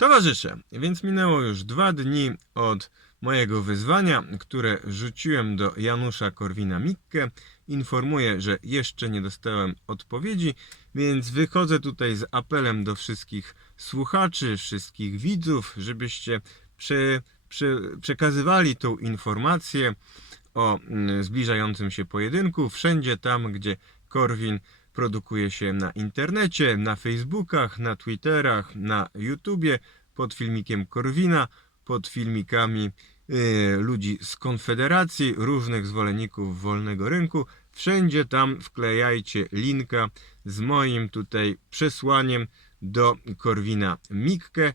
Towarzysze, więc minęło już dwa dni od mojego wyzwania, które rzuciłem do Janusza Korwina-Mikke. Informuję, że jeszcze nie dostałem odpowiedzi, więc wychodzę tutaj z apelem do wszystkich słuchaczy, wszystkich widzów, żebyście prze, prze, przekazywali tą informację o mm, zbliżającym się pojedynku wszędzie tam, gdzie Korwin produkuje się na internecie, na Facebookach, na Twitterach, na YouTubie, pod filmikiem Korwina, pod filmikami y, ludzi z Konfederacji, różnych zwolenników wolnego rynku. Wszędzie tam wklejajcie linka z moim tutaj przesłaniem do Korwina Mikke.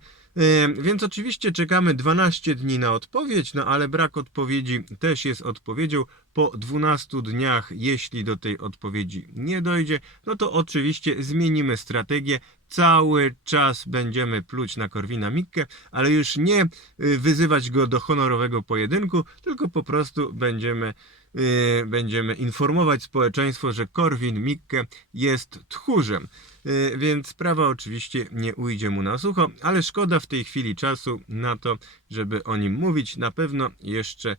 Więc oczywiście czekamy 12 dni na odpowiedź, no ale brak odpowiedzi też jest odpowiedzią. Po 12 dniach, jeśli do tej odpowiedzi nie dojdzie, no to oczywiście zmienimy strategię. Cały czas będziemy pluć na Korwina Mikke, ale już nie y, wyzywać go do honorowego pojedynku, tylko po prostu będziemy y, będziemy informować społeczeństwo, że Korwin Mikke jest tchórzem. Y, Więc sprawa oczywiście nie ujdzie mu na sucho, ale szkoda w tej chwili czasu na to, żeby o nim mówić. Na pewno jeszcze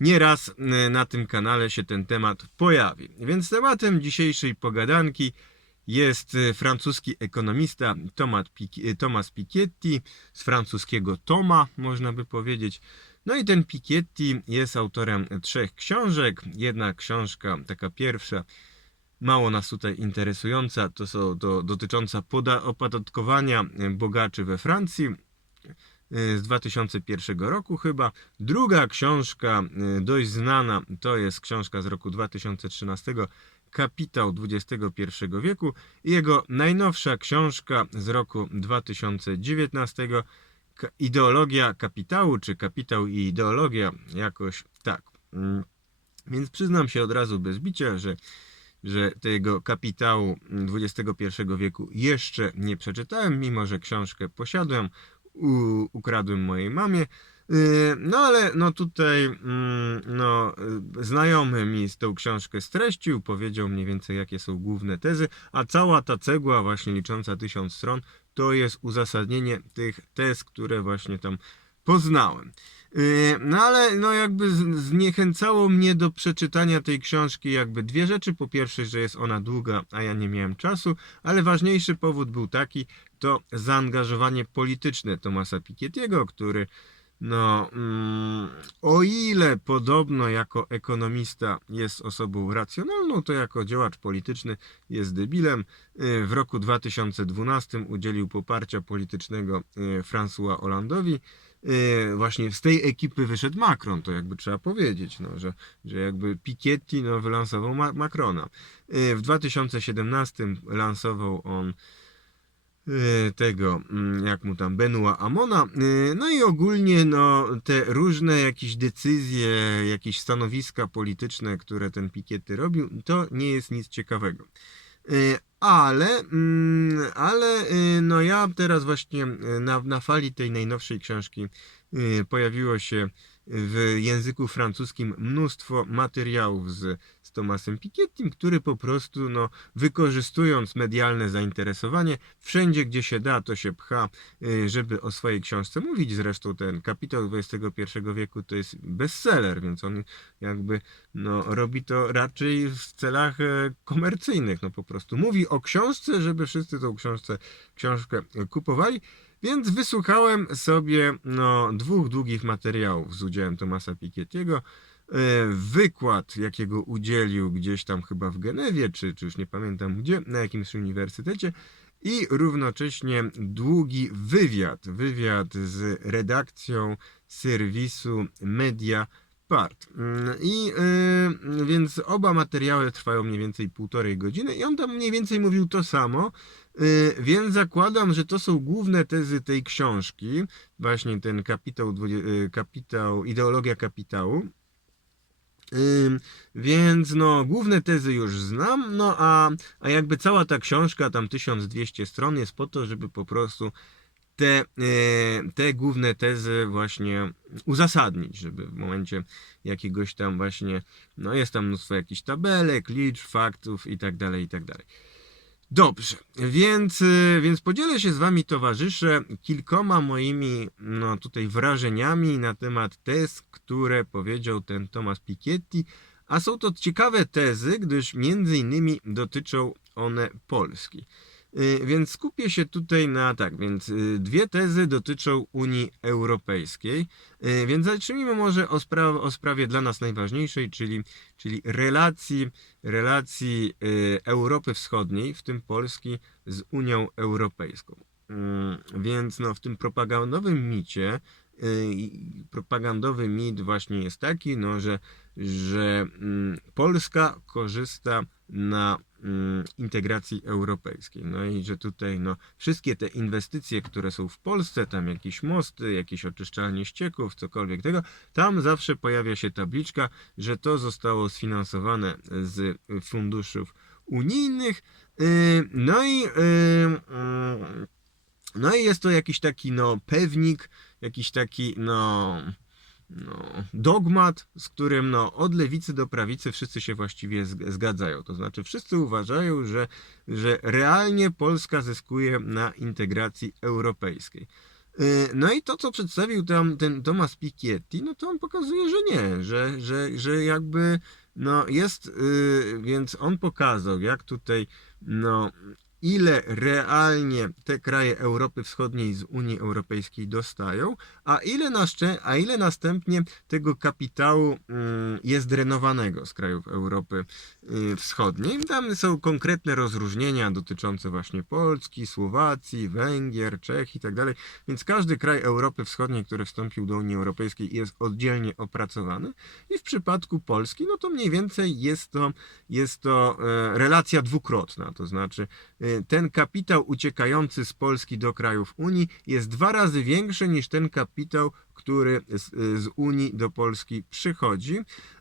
nie raz y, na tym kanale się ten temat pojawi. Więc tematem dzisiejszej pogadanki jest y, francuski ekonomista Thomas Piketty, z francuskiego Toma, można by powiedzieć. No i ten Piketty jest autorem trzech książek. Jedna książka, taka pierwsza, mało nas tutaj interesująca, to są to dotycząca poda- opodatkowania y, bogaczy we Francji y, z 2001 roku chyba. Druga książka, y, dość znana, to jest książka z roku 2013, Kapitał XXI wieku i jego najnowsza książka z roku 2019, Ka- Ideologia kapitału, czy kapitał i ideologia, jakoś tak. Mm. Więc przyznam się od razu bez bicia, że że tego kapitału XXI wieku jeszcze nie przeczytałem, mimo że książkę posiadłem, ukradłem mojej mamie. Yy, No ale no tutaj mm, no, y, znajomy mi z tą książkę streścił, powiedział mniej więcej jakie są główne tezy, a cała ta cegła właśnie licząca tysiąc stron to jest uzasadnienie tych tez, które właśnie tam poznałem. Yy, No ale no jakby zniechęcało mnie do przeczytania tej książki jakby dwie rzeczy. Po pierwsze, że jest ona długa, a ja nie miałem czasu, ale ważniejszy powód był taki, to zaangażowanie polityczne Tomasa Piketty'ego, który no, mm, o ile podobno jako ekonomista jest osobą racjonalną, to jako działacz polityczny jest debilem. Yy, W roku 2012 udzielił poparcia politycznego yy, François Hollandowi. Yy, właśnie z tej ekipy wyszedł Macron, to jakby trzeba powiedzieć, no, że, że jakby Piketty no, wylansował Ma Macrona. Yy, W 2017 lansował on yy, tego, mm, jak mu tam, Benoit Amona. No i ogólnie no, te różne jakieś decyzje, jakieś stanowiska polityczne, które ten Piketty robił, to nie jest nic ciekawego. Yy, Ale, mm, ale yy, no ja teraz właśnie yy, na, na fali tej najnowszej książki pojawiło się w języku francuskim mnóstwo materiałów z, z Tomasem Pikettym, który po prostu, no, wykorzystując medialne zainteresowanie, wszędzie gdzie się da, to się pcha, y, żeby o swojej książce mówić. Zresztą ten kapitał XXI wieku to jest bestseller, więc on jakby no, robi to raczej w celach e, komercyjnych. No, po prostu mówi o książce, żeby wszyscy tą książkę, książkę kupowali. Więc wysłuchałem sobie no, dwóch długich materiałów z udziałem Tomasa Piketty'ego. E, Wykład, jakiego udzielił gdzieś tam chyba w Genewie, czy, czy już nie pamiętam gdzie, na jakimś uniwersytecie. I równocześnie długi wywiad, wywiad z redakcją serwisu Media Part. Mm, I y, więc oba materiały trwają mniej więcej półtorej godziny i on tam mniej więcej mówił to samo. Y, Więc zakładam, że to są główne tezy tej książki, właśnie ten kapitał, y, kapitał ideologia kapitału. Ym, Więc no, główne tezy już znam, no a, a jakby cała ta książka, tam 1200 stron, jest po to, żeby po prostu te, te główne tezy właśnie uzasadnić, żeby w momencie jakiegoś tam właśnie, no jest tam mnóstwo jakichś tabelek, liczb, faktów i tak dalej, i tak dalej. Dobrze, więc, y, więc podzielę się z Wami, towarzysze, kilkoma moimi no, tutaj wrażeniami na temat tez, które powiedział ten Thomas Piketty, a są to ciekawe tezy, gdyż między innymi dotyczą one Polski. Y, Więc skupię się tutaj na tak, więc y, dwie tezy dotyczą Unii Europejskiej. Y, Więc zacznijmy może o, spra- o sprawie dla nas najważniejszej, czyli, czyli relacji, relacji Europy Wschodniej, w tym Polski, z Unią Europejską. Mm, Więc no, w tym propagandowym micie, propagandowy mit właśnie jest taki, no, że, że mm, Polska korzysta na integracji europejskiej. No i że tutaj no, wszystkie te inwestycje, które są w Polsce, tam jakieś mosty, jakieś oczyszczalnie ścieków, cokolwiek tego, tam zawsze pojawia się tabliczka, że to zostało sfinansowane z funduszów unijnych. Yy, No i, yy, yy, no i jest to jakiś taki no, pewnik, jakiś taki no, no, dogmat, z którym no, od lewicy do prawicy wszyscy się właściwie zg- zgadzają. To znaczy wszyscy uważają, że, że realnie Polska zyskuje na integracji europejskiej. Yy, No i to, co przedstawił tam ten Thomas Piketty, no to on pokazuje, że nie, że, że, że jakby no jest, yy, więc on pokazał, jak tutaj no ile realnie te kraje Europy Wschodniej z Unii Europejskiej dostają, a ile, naszczę- a ile następnie tego kapitału mm, jest drenowanego z krajów Europy y, Wschodniej. Tam są konkretne rozróżnienia dotyczące właśnie Polski, Słowacji, Węgier, Czech i tak dalej. Więc każdy kraj Europy Wschodniej, który wstąpił do Unii Europejskiej jest oddzielnie opracowany i w przypadku Polski, no to mniej więcej jest to, jest to e, relacja dwukrotna, to znaczy e, ten kapitał uciekający z Polski do krajów Unii jest dwa razy większy niż ten kapitał, który z, z Unii do Polski przychodzi.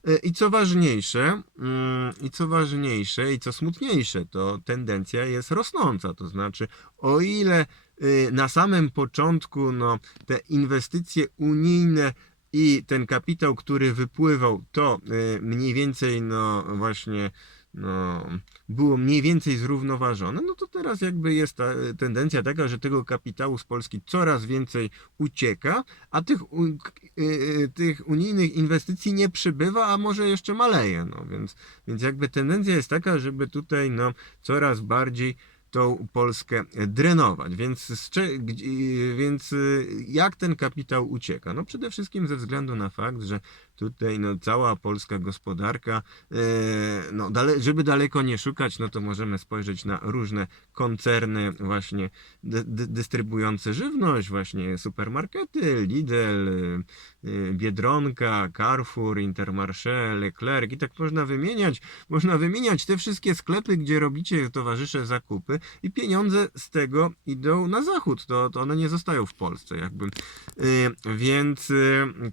E, I co ważniejsze, mm, i co ważniejsze, i co smutniejsze, to tendencja jest rosnąca. To znaczy, o ile y, na samym początku no, te inwestycje unijne i ten kapitał, który wypływał, to y, mniej więcej, no właśnie, no, było mniej więcej zrównoważone, no to teraz jakby jest ta tendencja taka, że tego kapitału z Polski coraz więcej ucieka, a tych, u, y, y, tych unijnych inwestycji nie przybywa, a może jeszcze maleje, no więc, więc jakby tendencja jest taka, żeby tutaj no, coraz bardziej tą Polskę drenować. Więc, gdzie- więc y, jak ten kapitał ucieka? No przede wszystkim ze względu na fakt, że tutaj no, cała polska gospodarka, e, no, dale, żeby daleko nie szukać, no to możemy spojrzeć na różne koncerny właśnie dy, dy, dystrybujące żywność, właśnie supermarkety, Lidl, y, y, Biedronka, Carrefour, Intermarché, Leclerc i tak można wymieniać, można wymieniać te wszystkie sklepy, gdzie robicie towarzysze zakupy i pieniądze z tego idą na zachód, to, to one nie zostają w Polsce jakby. Więc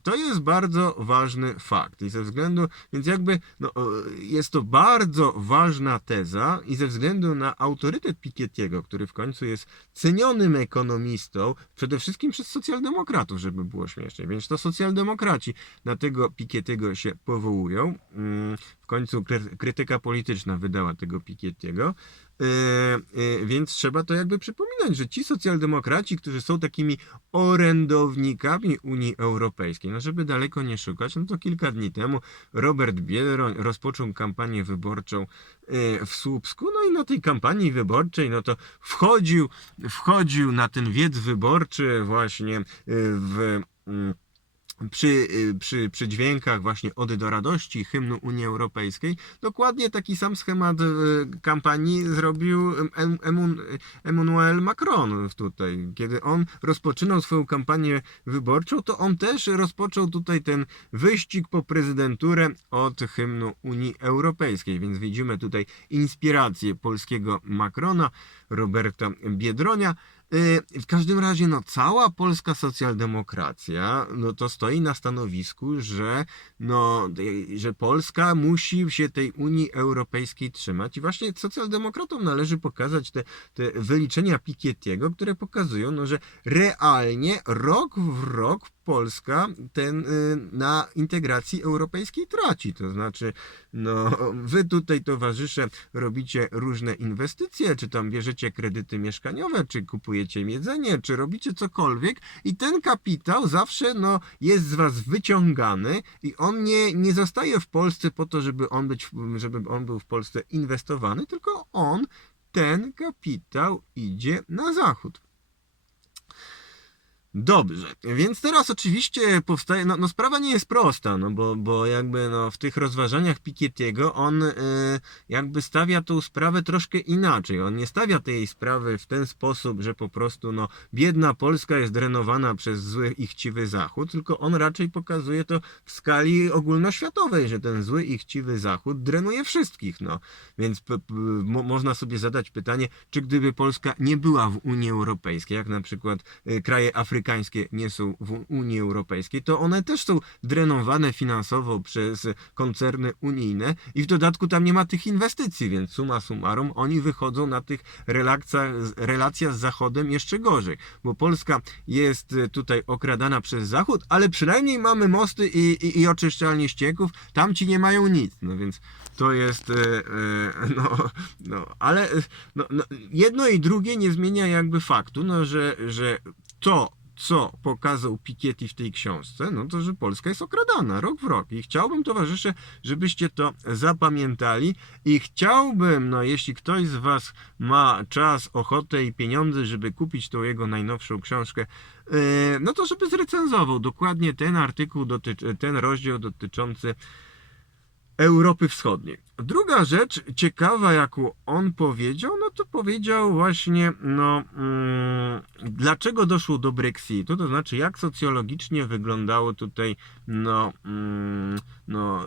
to jest bardzo ważny fakt i ze względu, więc jakby no, jest to bardzo ważna teza i ze względu na autorytet Piketty'ego, który w końcu jest cenionym ekonomistą, przede wszystkim przez socjaldemokratów, żeby było śmiesznie, więc to socjaldemokraci na tego Piketty'ego się powołują. Mm, W końcu kry- krytyka polityczna wydała tego Piketty'ego. Yy, yy, więc trzeba to jakby przypominać, że ci socjaldemokraci, którzy są takimi orędownikami Unii Europejskiej, no żeby daleko nie szukać, no to kilka dni temu Robert Biedroń rozpoczął kampanię wyborczą yy, w Słupsku, no i na tej kampanii wyborczej, no to wchodził, wchodził na ten wiec wyborczy właśnie w... przy, y, przy, przy dźwiękach właśnie Ody do Radości, hymnu Unii Europejskiej, dokładnie taki sam schemat y, kampanii zrobił Emmanuel Macron tutaj. Kiedy on rozpoczynał swoją kampanię wyborczą, to on też rozpoczął tutaj ten wyścig po prezydenturę od hymnu Unii Europejskiej, więc widzimy tutaj inspirację polskiego Macrona, Roberta Biedronia, W każdym razie, no, cała polska socjaldemokracja, no, to stoi na stanowisku, że, no, y, że Polska musi się tej Unii Europejskiej trzymać. I właśnie socjaldemokratom należy pokazać te, te wyliczenia Piketty'ego, które pokazują, no, że realnie rok w rok Polska ten y, na integracji europejskiej traci. To znaczy, no, wy tutaj, towarzysze, robicie różne inwestycje, czy tam bierzecie kredyty mieszkaniowe, czy kupujecie jedzenie, czy robicie cokolwiek i ten kapitał zawsze no, jest z was wyciągany i on nie, nie zostaje w Polsce po to, żeby on, być, żeby on był w Polsce inwestowany, tylko on, ten kapitał idzie na zachód. Dobrze, więc teraz oczywiście powstaje, no, no sprawa nie jest prosta, no bo, bo jakby no, w tych rozważaniach Piketty'ego on y, jakby stawia tą sprawę troszkę inaczej. On nie stawia tej sprawy w ten sposób, że po prostu no, biedna Polska jest drenowana przez zły i chciwy Zachód, tylko on raczej pokazuje to w skali ogólnoświatowej, że ten zły i chciwy Zachód drenuje wszystkich. No. Więc mo- można sobie zadać pytanie, czy gdyby Polska nie była w Unii Europejskiej, jak na przykład y, kraje afrykańskie nie są w Unii Europejskiej, to one też są drenowane finansowo przez koncerny unijne i w dodatku tam nie ma tych inwestycji, więc suma summarum oni wychodzą na tych relacjach, relacjach z Zachodem jeszcze gorzej, bo Polska jest tutaj okradana przez Zachód, ale przynajmniej mamy mosty i, i, i oczyszczalnie ścieków, tam ci nie mają nic, no więc to jest, e, e, no, no, ale no, no, jedno i drugie nie zmienia jakby faktu, no, że, że to, co pokazał Piketty w tej książce, no to, że Polska jest okradana rok w rok. I chciałbym, towarzysze, żebyście to zapamiętali i chciałbym, no jeśli ktoś z Was ma czas, ochotę i pieniądze, żeby kupić tą jego najnowszą książkę, e, no to żeby zrecenzował dokładnie ten artykuł, ten rozdział dotyczący Europy Wschodniej. Druga rzecz ciekawa, jaką on powiedział, no to powiedział właśnie, no, mm, dlaczego doszło do Brexitu, to znaczy jak socjologicznie wyglądało tutaj, no, mm, no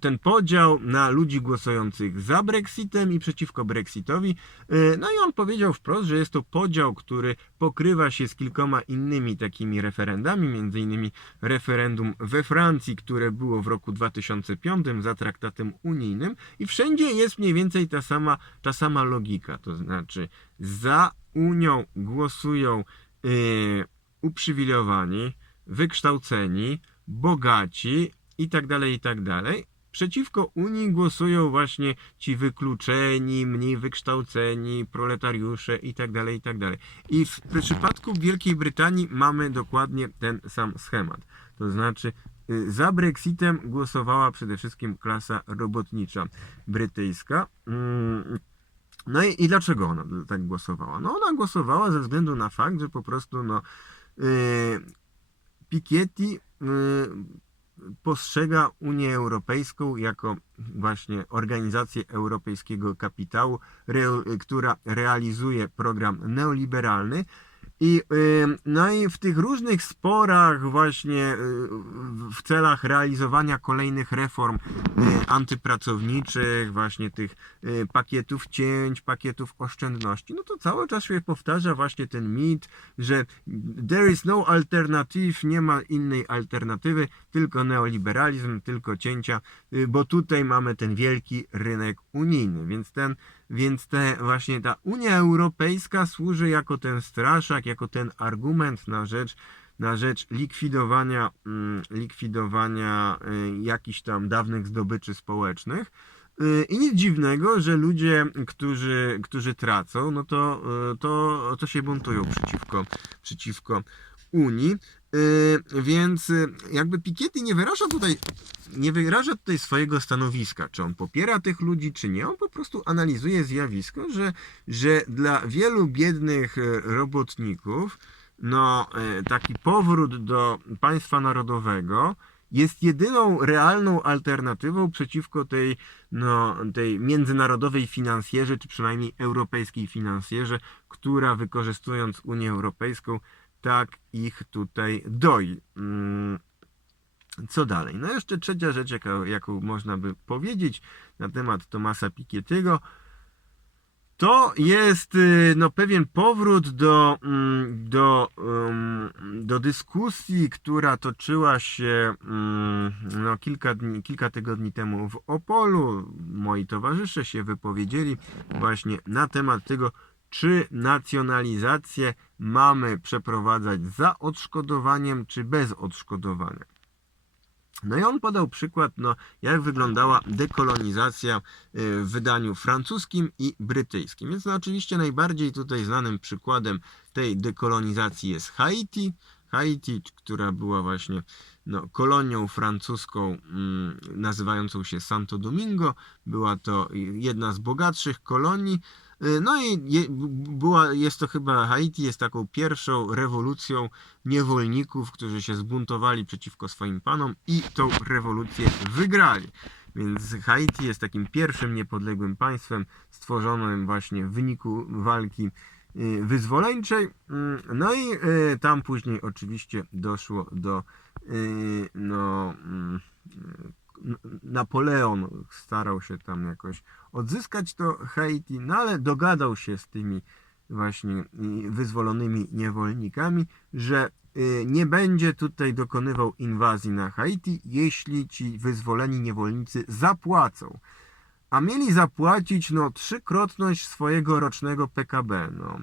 ten podział na ludzi głosujących za Brexitem i przeciwko Brexitowi. Yy, No i on powiedział wprost, że jest to podział, który pokrywa się z kilkoma innymi takimi referendami, między innymi referendum we Francji, które było w roku 2005 za traktatem unijnym i wszędzie jest mniej więcej ta sama, ta sama logika, to znaczy za Unią głosują yy, uprzywilejowani, wykształceni, bogaci i tak dalej, i tak. Przeciwko Unii głosują właśnie ci wykluczeni, mniej wykształceni, proletariusze i tak dalej, i tak w przypadku Wielkiej Brytanii mamy dokładnie ten sam schemat. To znaczy za Brexitem głosowała przede wszystkim klasa robotnicza brytyjska. Mm, No i, i dlaczego ona tak głosowała? No ona głosowała ze względu na fakt, że po prostu no, yy, Piketty yy, postrzega Unię Europejską jako właśnie organizację europejskiego kapitału, która realizuje program neoliberalny. I, no i w tych różnych sporach właśnie y, w celach realizowania kolejnych reform y, antypracowniczych, właśnie tych y, pakietów cięć, pakietów oszczędności, no to cały czas się powtarza właśnie ten mit, że there is no alternative, nie ma innej alternatywy, tylko neoliberalizm, tylko cięcia, bo tutaj mamy ten wielki rynek unijny, więc ten więc te, właśnie ta Unia Europejska służy jako ten straszak, jako ten argument na rzecz, na rzecz likwidowania, mm, likwidowania y, jakichś tam dawnych zdobyczy społecznych. Y, I nic dziwnego, że ludzie, którzy, którzy tracą, no to, y, to, to się buntują przeciwko, przeciwko Unii. Y, Więc y, jakby Piketty nie wyraża tutaj nie wyraża tutaj swojego stanowiska, czy on popiera tych ludzi, czy nie. On po prostu analizuje zjawisko, że, że dla wielu biednych e, robotników no, e, taki powrót do państwa narodowego jest jedyną realną alternatywą przeciwko tej, no, tej międzynarodowej finansjerze, czy przynajmniej europejskiej finansjerze, która wykorzystując Unię Europejską tak ich tutaj doi. Mm, co dalej? No jeszcze trzecia rzecz, jaka, jaką można by powiedzieć na temat Tomasa Piketty'ego, to jest y, no, pewien powrót do, mm, do, do dyskusji, która toczyła się mm, no, kilka, dni, kilka tygodni temu w Opolu. Moi towarzysze się wypowiedzieli właśnie na temat tego, czy nacjonalizację mamy przeprowadzać za odszkodowaniem czy bez odszkodowania. No i on podał przykład, no, jak wyglądała dekolonizacja y, w wydaniu francuskim i brytyjskim. Więc no, oczywiście najbardziej tutaj znanym przykładem tej dekolonizacji jest Haiti. Haiti, która była właśnie no, kolonią francuską mm, nazywającą się Santo Domingo. Była to jedna z bogatszych kolonii. Y, No i je, była, jest to chyba Haiti jest taką pierwszą rewolucją niewolników, którzy się zbuntowali przeciwko swoim panom i tą rewolucję wygrali. Więc Haiti jest takim pierwszym niepodległym państwem stworzonym właśnie w wyniku walki y, wyzwoleńczej. Mm, No i y, tam później oczywiście doszło do no, mm, Napoleon starał się tam jakoś odzyskać to Haiti, no ale dogadał się z tymi właśnie wyzwolonymi niewolnikami, że y, nie będzie tutaj dokonywał inwazji na Haiti, jeśli ci wyzwoleni niewolnicy zapłacą. A mieli zapłacić no trzykrotność swojego rocznego PKB. No.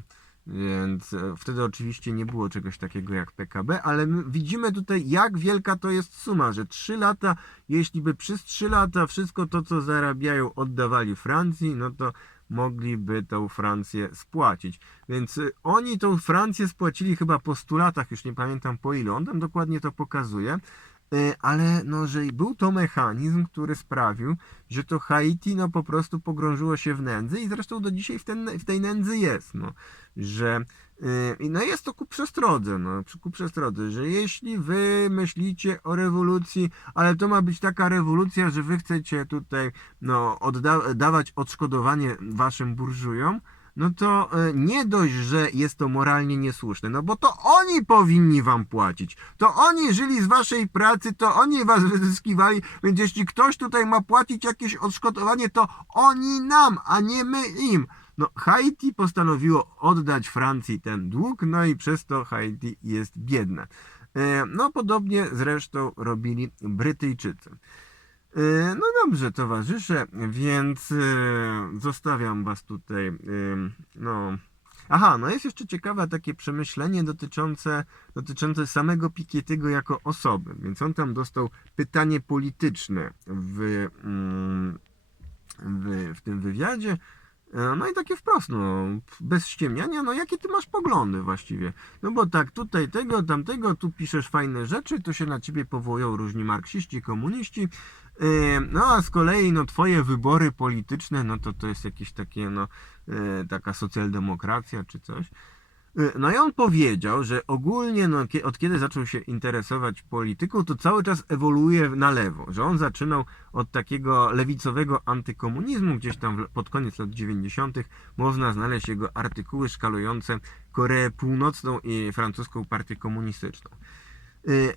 Więc e, wtedy oczywiście nie było czegoś takiego jak PKB, ale my widzimy tutaj, jak wielka to jest suma, że 3 lata, jeśli by przez 3 lata wszystko to, co zarabiają, oddawali Francji, no to mogliby tą Francję spłacić. Więc y, oni tą Francję spłacili chyba po 100 latach, już nie pamiętam po ile, on tam dokładnie to pokazuje. Y, Ale no, że był to mechanizm, który sprawił, że to Haiti no po prostu pogrążyło się w nędzy i zresztą do dzisiaj w, ten, w tej nędzy jest, no, że y, no jest to ku przestrodze, no, ku przestrodze, że jeśli wy myślicie o rewolucji, ale to ma być taka rewolucja, że wy chcecie tutaj no, odda- dawać odszkodowanie waszym burżujom, no to e, nie dość, że jest to moralnie niesłuszne, no bo to oni powinni wam płacić. To oni żyli z waszej pracy, to oni was wyzyskiwali, więc jeśli ktoś tutaj ma płacić jakieś odszkodowanie, to oni nam, a nie my im. No, Haiti postanowiło oddać Francji ten dług, no i przez to Haiti jest biedne. E, No, podobnie zresztą robili Brytyjczycy. E, No dobrze, towarzysze, więc e, zostawiam was tutaj. e, No. Aha, no jest jeszcze ciekawe takie przemyślenie dotyczące, dotyczące samego Piketty'ego jako osoby. Więc on tam dostał pytanie polityczne w, mm, w, w tym wywiadzie. No i takie wprost, no, bez ściemniania, no jakie ty masz poglądy właściwie? No bo tak, tutaj tego, tamtego, tu piszesz fajne rzeczy, to się na ciebie powołują różni marksiści, komuniści, no a z kolei, no twoje wybory polityczne, no to to jest jakieś takie, no, e, taka socjaldemokracja czy coś. E, No i on powiedział, że ogólnie no, od kiedy zaczął się interesować polityką, to cały czas ewoluuje na lewo. Że on zaczynał od takiego lewicowego antykomunizmu, gdzieś tam pod koniec lat 90. można znaleźć jego artykuły szkalujące Koreę Północną i francuską partię komunistyczną. Y,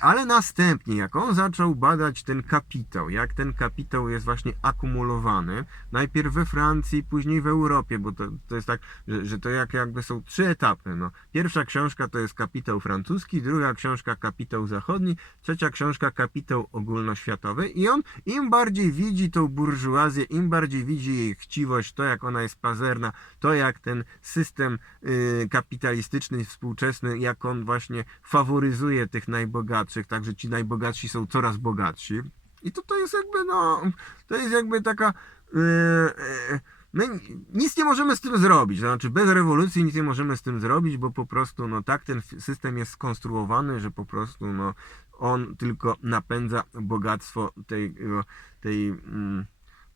ale następnie, jak on zaczął badać ten kapitał, jak ten kapitał jest właśnie akumulowany, najpierw we Francji, później w Europie, bo to, to jest tak, że, że to jak, jakby są trzy etapy. No. Pierwsza książka to jest kapitał francuski, druga książka kapitał zachodni, trzecia książka kapitał ogólnoświatowy i on im bardziej widzi tą burżuazję, im bardziej widzi jej chciwość, to jak ona jest pazerna, to jak ten system y, kapitalistyczny, współczesny, jak on właśnie faworyzuje tych najbogatszych, także ci najbogatsi są coraz bogatsi. I to, to jest jakby, no, to jest jakby taka. Yy, yy, my nic nie możemy z tym zrobić. To znaczy, bez rewolucji nic nie możemy z tym zrobić, bo po prostu, no, tak ten system jest skonstruowany, że po prostu, no, on tylko napędza bogactwo tej, tej mm,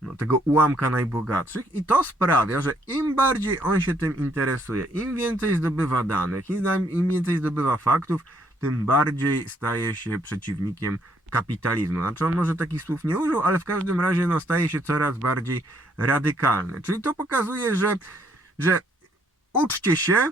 no, tego ułamka najbogatszych i to sprawia, że im bardziej on się tym interesuje, im więcej zdobywa danych, im więcej zdobywa faktów, tym bardziej staje się przeciwnikiem kapitalizmu. Znaczy on może takich słów nie użył, ale w każdym razie no, staje się coraz bardziej radykalny. Czyli to pokazuje, że, że uczcie się,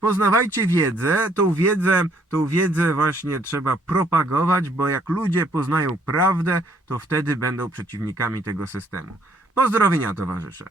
poznawajcie wiedzę, tą wiedzę, tą wiedzę właśnie trzeba propagować, bo jak ludzie poznają prawdę, to wtedy będą przeciwnikami tego systemu. Pozdrowienia towarzysze.